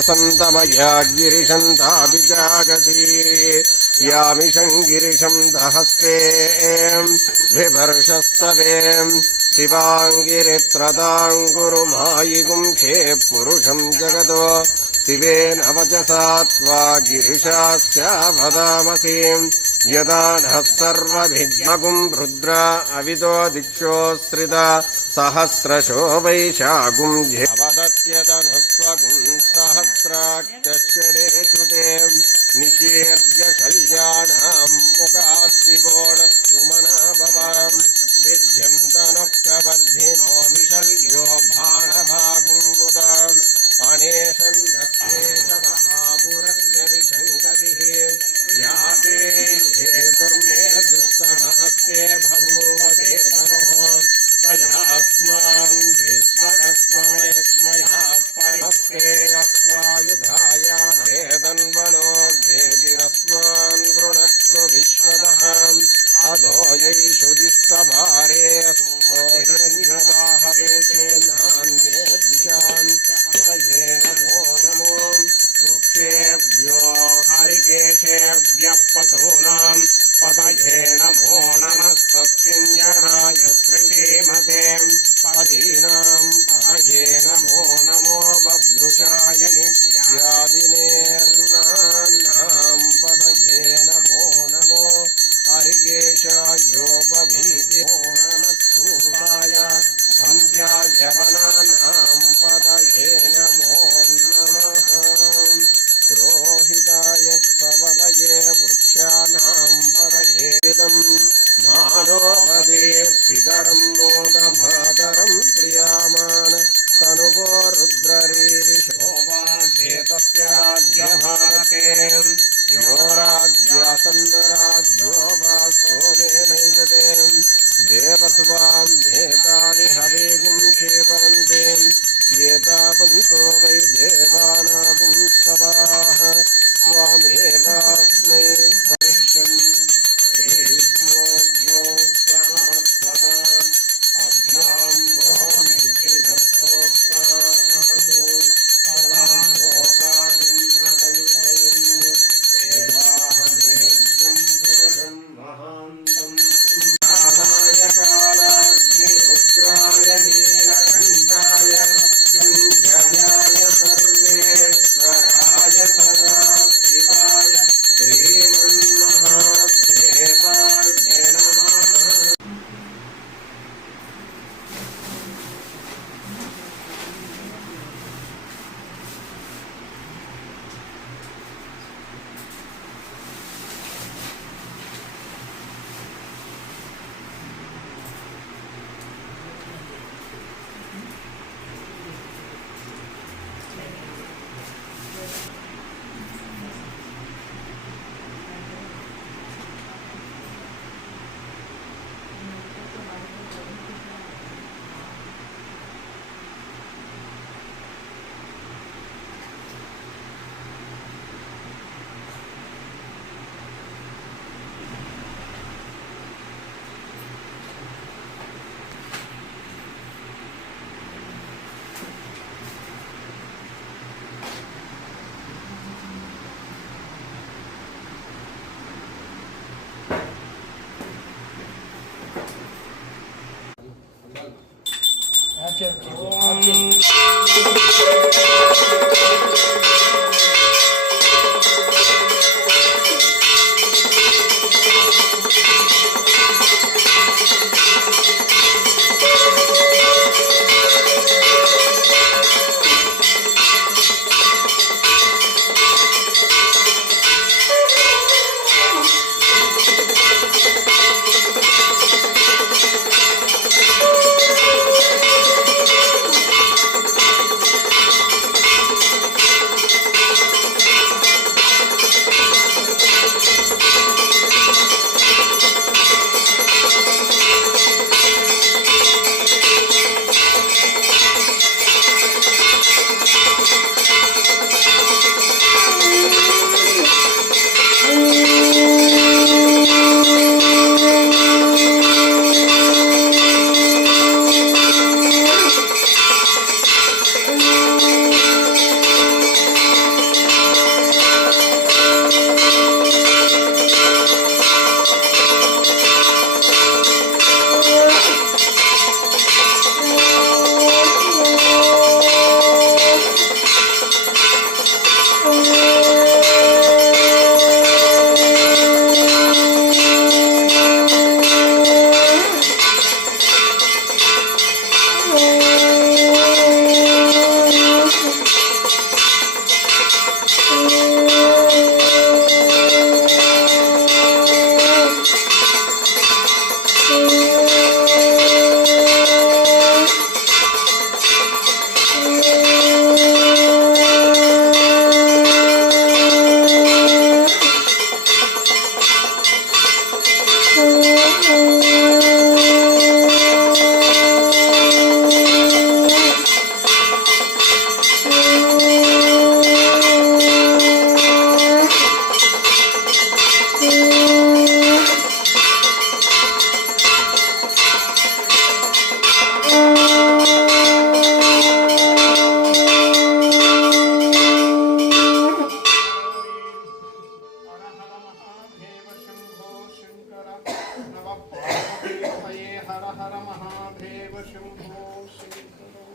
वासन्तमया गिरिशं तापि चागसी यामिषं गिरिशं दहस्ते विभर्षस्तवे शिवाङ्गिरित्रतां गुरु मायिगुं क्षे पुरुषं जगतो शिवेन वचसा त्वा गिरिशास्यावदामसि यदा नः सर्वभिद्मगुं रुद्रा अविदो दिक्षोऽश्रिता सहस्रशो वैशाखुं झवदत्यतनुस्वगुं सहस्राक्षरेषु ते निशीर्य शल्यानां मुखास्तिवोणस्तुमना भवां विद्यन्तनक्कवर्धिनो विशल्यो भाणभागुङ्गुदाम् अनेशन्नस्येषमहापुरस्य विशङ्कतिः याते हेतुर्मे दुस्तमहस्ते बभूवते तनोः तयास्मान् विश्वरस्मयक्ष्मया परस्ते अस्वायुधायाने तन्वनो घेतिरस्मान् वृणक्तु विश्वतः अधो यैषु दिस्तभारे अस्तो हिरण्यवाहवे चेनान्ये दिशान् पतये नमो नमो वृक्षेभ्यो हरिकेशेभ्यः पशूनां पतये नमो नमस्तस्मिन् जराय श्रीमते पदीनां पतये नमो नमो बभ्लुषाय निव्यादिनेर्नां पतये नमो नमो हरिकेशायोपवीति नमः सूताय अन्त्यायवनानां पतये नमो नमः रोहिताय स्तपतये वृक्षाणां पतयेदं मानोपदेर्पितरं मोदमातरं प्रियामान तनुवो रुद्ररीरिषो वाजेतस्य राज्यभारते यो राज्यासन्नराज्यो वा सोमेनैवते देवस्वां भेतानि हवेगुं क्षेपवन्ते एतावन्तो वै देवानागुं सवाः स्वामेवास्मै सरिष्यम् श्रीष्मोऽभ्यो स्वमत्तताम् अभ्यां वो मित्रिदत्तोत्साहो सदां लोकादिं अकल्पयन् वेदाहमेद्यं पुरुषं महान्तम् कालाय कालाग्निरुद्राय नीलकण्ठाय मृत्युञ्जयाय सर्वेश्वराय सदाशिवाय श्रीमन्महादेवाय नमः। महादेव शंभो शंकर